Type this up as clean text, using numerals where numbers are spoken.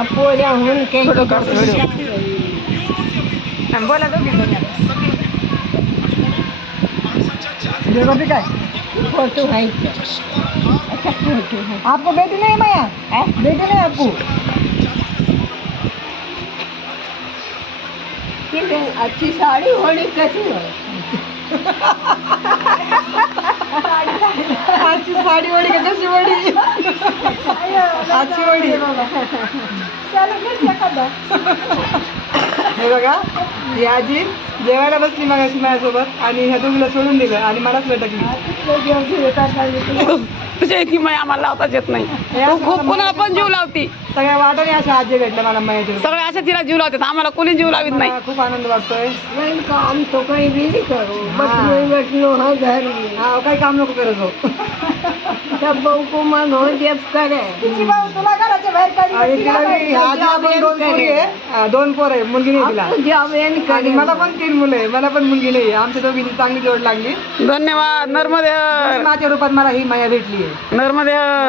अपोल्याहून video काढतो, video. बोला दोघी काय फोटो है अच्छा फोटो है आपको बेटी नहीं मैया बेटी नहीं आपको अच्छी साड़ी होनी कैसी है अच्छी साड़ी ओढी का कशी ओढी अच्छी ओढी हे बघा ही आजी जेवायला बसली मगाशी माझ्यासोबत आणि ह्या दोघीला सोडून दिलं आणि मलाच लटकली तुझ्या इथे माय आम्हाला लावताच येत नाही. तू खूप कोणाला पण जीव लावती. सगळ्या वाटाने अशा आजी भेटल्या मला मायाच्या सगळे अशा तिला जीव लावतात. आम्हाला कोणी जीव लावित नाही. खूप आनंद वाटतोय काम तो काही भी नाही करू बसलो हा घर हा काही काम नको करत जाऊ सब भाऊ को मन हो जब करे तुला घराच्या बाहेर दोन पोर आहे मुलगी नाही तिला आणि मला पण 3 मुलं आहे मला पण मुलगी नाही आमच्या दोघींची चांगली जोड लागली धन्यवाद. नर्मदे हर. माझ्या रूपात मला ही माया भेटली आहे नर्मदे हर.